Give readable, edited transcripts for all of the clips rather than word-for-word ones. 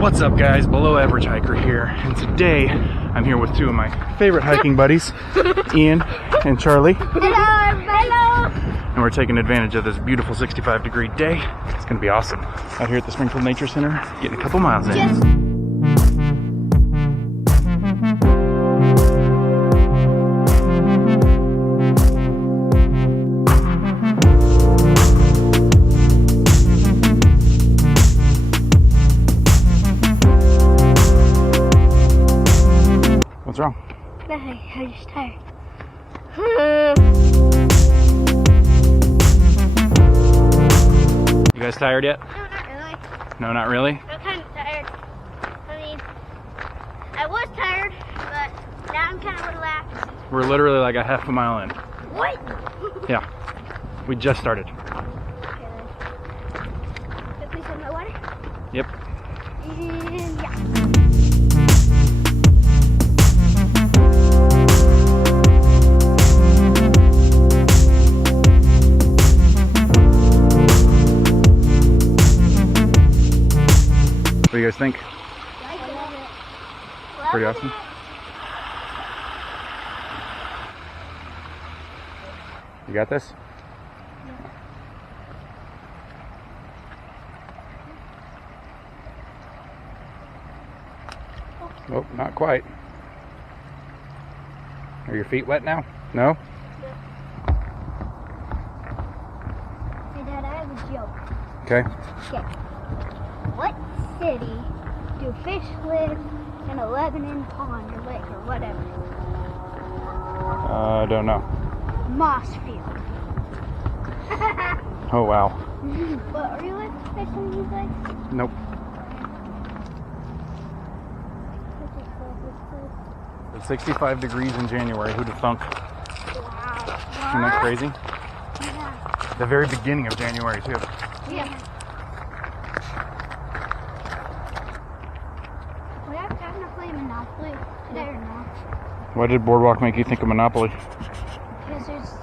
What's up guys, Below Average Hiker here, and today I'm here with two of my favorite hiking buddies, Ian and Charlie. Hello! And we're taking advantage of this beautiful 65-degree day. It's gonna be awesome. Out here at the Springfield Nature Center, getting a couple miles in. Yes. What's wrong? Nothing, I'm just tired. You guys tired yet? No, not really. No, not really? I'm kind of tired. I mean, I was tired, but now I'm kind of relaxed. We're literally like a half a mile in. What? Yeah, we just started. Okay, then. Please have my water. Yep. And yeah. What do you guys think? Pretty awesome. You got this? Oh, not quite. Are your feet wet now? No? Hey Dad, I have a joke. Okay. Okay. What city do fish live in a Lebanon pond or lake or whatever? I don't know. Mossfield. Oh, wow. But are you like fish on these legs? Nope. It's 65 degrees in January. Who'd have thunk? Wow. Isn't that crazy? Yeah. The very beginning of January, too. Yeah. We have time to play Monopoly today or not? Why did Boardwalk make you think of Monopoly? Because there's,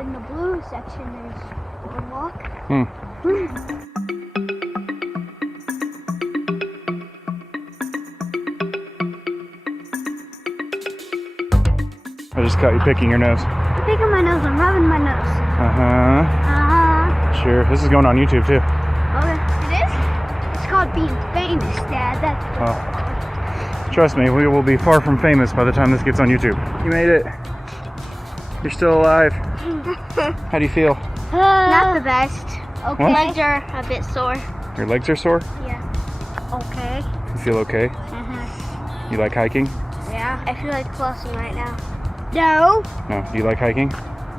in the blue section, there's Boardwalk. I just caught you picking your nose. I'm picking my nose, I'm rubbing my nose. Uh-huh. Sure. This is going on YouTube, too. Okay. It is? It's called being famous, Dad. That's Well, trust me, we will be far from famous by the time this gets on YouTube. You made it. You're still alive. How do you feel? not the best. Okay. What? Legs are a bit sore. Your legs are sore? Yeah. Okay. You feel okay? You like hiking? Yeah. I feel like flossing right now. No. No. Do you like hiking?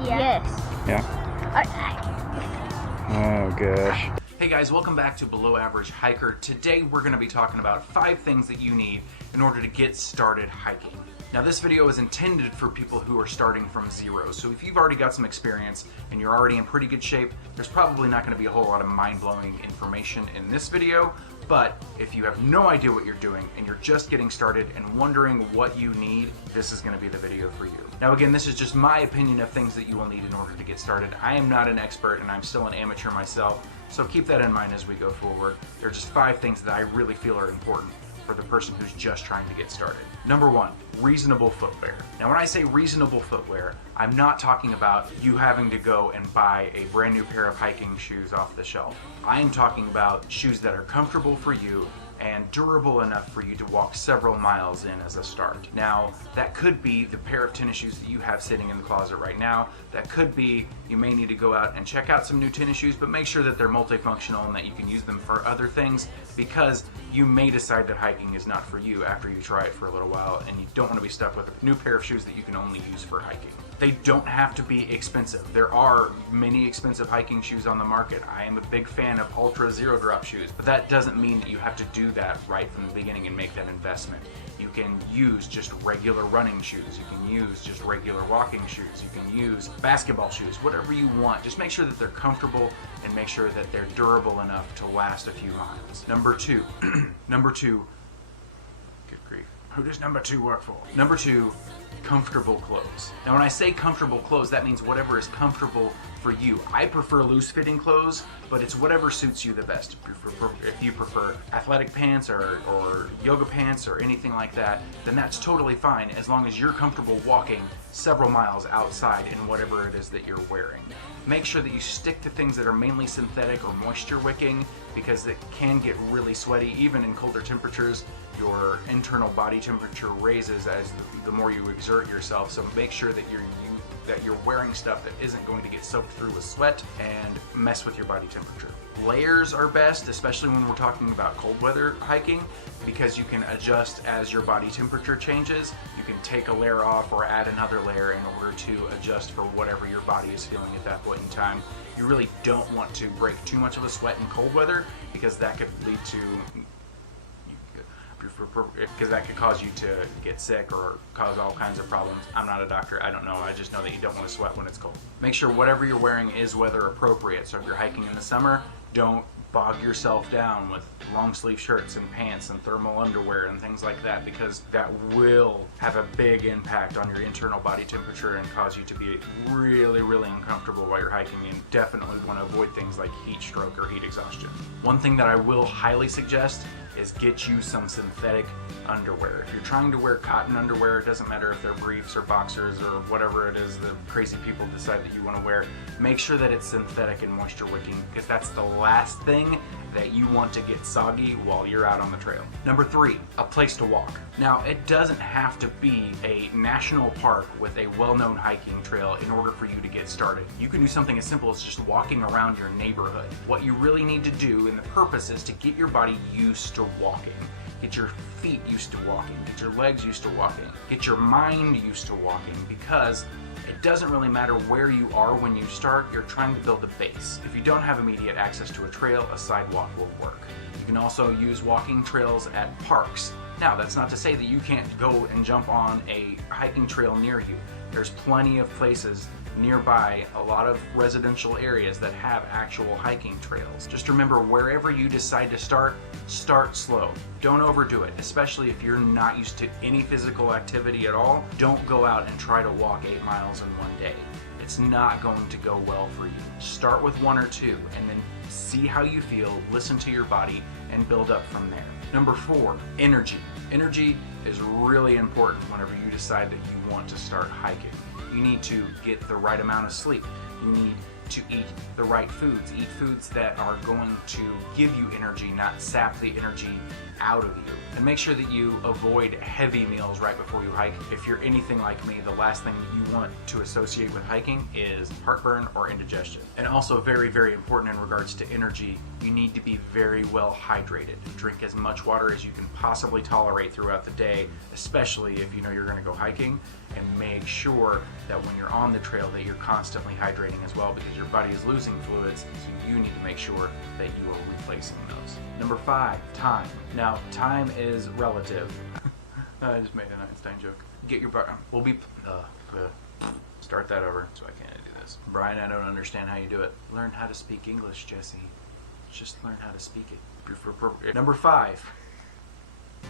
Yeah. Yes. Yeah. Oh, gosh. Hey guys, welcome back to Below Average Hiker. Today we're going to be talking about 5 things that you need in order to get started hiking. Now this video is intended for people who are starting from zero, so if you've already got some experience and you're already in pretty good shape, there's probably not going to be a whole lot of mind-blowing information in this video, but if you have no idea what you're doing and you're just getting started and wondering what you need, this is going to be the video for you. Now again, this is just my opinion of things that you will need in order to get started. I am not an expert and I'm still an amateur myself, so keep that in mind as we go forward. There are just 5 things that I really feel are important for the person who's just trying to get started. Number 1, reasonable footwear. Now when I say reasonable footwear, I'm not talking about you having to go and buy a brand new pair of hiking shoes off the shelf. I am talking about shoes that are comfortable for you and durable enough for you to walk several miles in as a start. Now, that could be the pair of tennis shoes that you have sitting in the closet right now. That could be you may need to go out and check out some new tennis shoes, but make sure that they're multifunctional and that you can use them for other things, because you may decide that hiking is not for you after you try it for a little while and you don't want to be stuck with a new pair of shoes that you can only use for hiking. They don't have to be expensive. There are many expensive hiking shoes on the market. I am a big fan of Ultra Zero Drop shoes, but that doesn't mean that you have to do that right from the beginning and make that investment. You can use just regular running shoes. You can use just regular walking shoes. You can use basketball shoes, whatever you want. Just make sure that they're comfortable and make sure that they're durable enough to last a few miles. Number 2, good grief. Who does number 2 work for? Number 2, comfortable clothes. Now when I say comfortable clothes, that means whatever is comfortable for you. I prefer loose-fitting clothes, but it's whatever suits you the best. If you prefer athletic pants or yoga pants or anything like that, then that's totally fine as long as you're comfortable walking several miles outside in whatever it is that you're wearing. Make sure that you stick to things that are mainly synthetic or moisture wicking, because it can get really sweaty. Even in colder temperatures, your internal body temperature raises as the more you exert yourself. So make sure that you're wearing stuff that isn't going to get soaked through with sweat and mess with your body temperature. Layers are best, especially when we're talking about cold weather hiking, because you can adjust as your body temperature changes. You can take a layer off or add another layer in order to adjust for whatever your body is feeling at that point in time. You really don't want to break too much of a sweat in cold weather, because that could lead to that could cause you to get sick or cause all kinds of problems. I'm not a doctor, I don't know. I just know that you don't want to sweat when it's cold. Make sure whatever you're wearing is weather appropriate. So if you're hiking in the summer, don't bog yourself down with long sleeve shirts and pants and thermal underwear and things like that, because that will have a big impact on your internal body temperature and cause you to be really, really uncomfortable while you're hiking, and definitely want to avoid things like heat stroke or heat exhaustion. One thing that I will highly suggest is get you some synthetic underwear. If you're trying to wear cotton underwear, it doesn't matter if they're briefs or boxers or whatever it is that crazy people decide that you want to wear, make sure that it's synthetic and moisture wicking, because that's the last thing that you want to get soggy while you're out on the trail. Number 3, a place to walk. Now, it doesn't have to be a national park with a well-known hiking trail in order for you to get started. You can do something as simple as just walking around your neighborhood. What you really need to do, and the purpose is to get your body used to walking. Get your feet used to walking, get your legs used to walking, get your mind used to walking, because it doesn't really matter where you are when you start, you're trying to build a base. If you don't have immediate access to a trail, a sidewalk will work. You can also use walking trails at parks. Now, that's not to say that you can't go and jump on a hiking trail near you. There's plenty of places nearby, a lot of residential areas that have actual hiking trails. Just remember, wherever you decide to start slow. Don't overdo it, especially if you're not used to any physical activity at all. Don't go out and try to walk 8 miles in one day. It's not going to go well for you. Start with 1 or 2 and then see how you feel, listen to your body, and build up from there. Number 4, energy. Energy is really important whenever you decide that you want to start hiking. You need to get the right amount of sleep. You need to eat the right foods. Eat foods that are going to give you energy, not sap the energy out of you. And make sure that you avoid heavy meals right before you hike. If you're anything like me, the last thing that you want to associate with hiking is heartburn or indigestion. And also very, very important in regards to energy, you need to be very well hydrated. Drink as much water as you can possibly tolerate throughout the day, especially if you know you're going to go hiking, and make sure that when you're on the trail that you're constantly hydrating as well, because your body is losing fluids, so you need to make sure that you are replacing those. Number 5, time. Now, time is relative. I just made an Einstein joke. Get your body. Start that over. So I can't do this. Bryon, I don't understand how you do it. Learn how to speak English, Jesse. Just learn how to speak it. Number 5.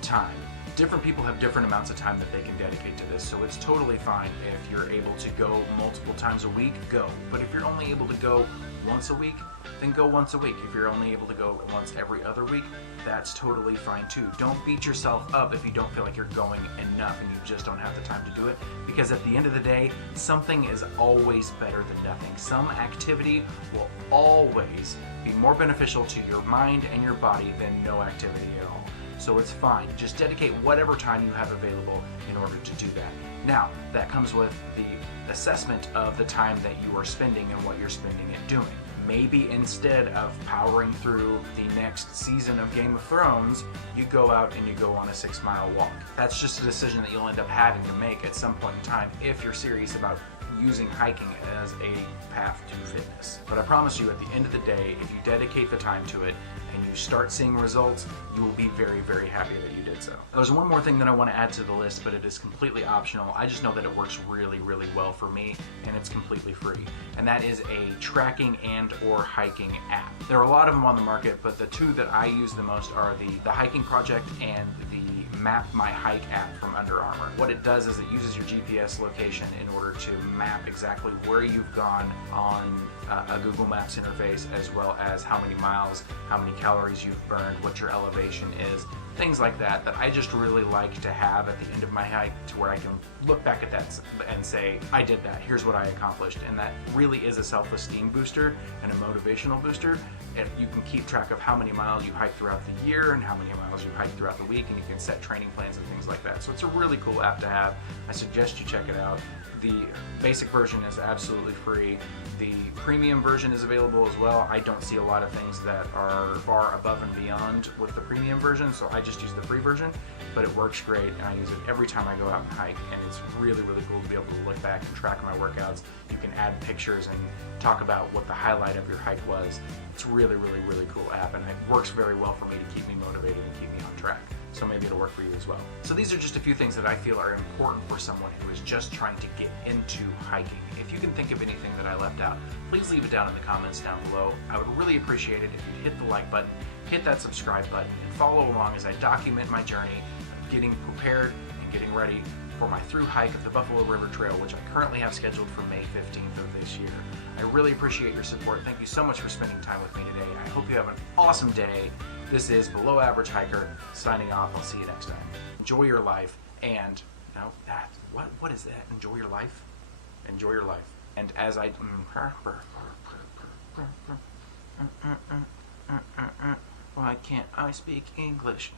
Time. Different people have different amounts of time that they can dedicate to this, so it's totally fine if you're able to go multiple times a week, go. But if you're only able to go once a week, then go once a week. If you're only able to go once every other week, that's totally fine too. Don't beat yourself up if you don't feel like you're going enough and you just don't have the time to do it, because at the end of the day, something is always better than nothing. Some activity will always be more beneficial to your mind and your body than no activity at all. So it's fine. Just dedicate whatever time you have available in order to do that. Now, that comes with the assessment of the time that you are spending and what you're spending it doing. Maybe instead of powering through the next season of Game of Thrones, you go out and you go on a 6-mile walk. That's just a decision that you'll end up having to make at some point in time if you're serious about using hiking as a path to fitness. But I promise you, at the end of the day, if you dedicate the time to it and you start seeing results, you will be very, very happy that you did so. There's one more thing that I want to add to the list, but it is completely optional. I just know that it works really, really well for me, and it's completely free. And that is a tracking and or hiking app. There are a lot of them on the market, but the two that I use the most are the Hiking Project and the Map My Hike app from Under Armour. What it does is it uses your GPS location in order to map exactly where you've gone on a Google Maps interface, as well as how many miles, how many calories you've burned, what your elevation is, things like that I just really like to have at the end of my hike, to where I can look back at that and say, I did that, here's what I accomplished. And that really is a self-esteem booster and a motivational booster. And you can keep track of how many miles you hike throughout the year and how many miles you hike throughout the week, and you can set training plans and things like that. So it's a really cool app to have. I suggest you check it out. The basic version is absolutely free. The premium version is available as well. I don't see a lot of things that are far above and beyond with the premium version, so I just use the free version, but it works great, and I use it every time I go out and hike, and it's really, really cool to be able to look back and track my workouts. You can add pictures and talk about what the highlight of your hike was. It's really, really, really cool app, and it works very well for me to keep me motivated and keep me on track. So maybe it'll work for you as well. So these are just a few things that I feel are important for someone who is just trying to get into hiking. If you can think of anything that I left out, please leave it down in the comments down below. I would really appreciate it if you'd hit the like button, hit that subscribe button, and follow along as I document my journey of getting prepared and getting ready for my through hike of the Buffalo River Trail, which I currently have scheduled for May 15th of this year. I really appreciate your support. Thank you so much for spending time with me today. I hope you have an awesome day. This is Below Average Hiker signing off. I'll see you next time. Enjoy your life, and what is that? Enjoy your life? Enjoy your life. And as I why can't I speak English?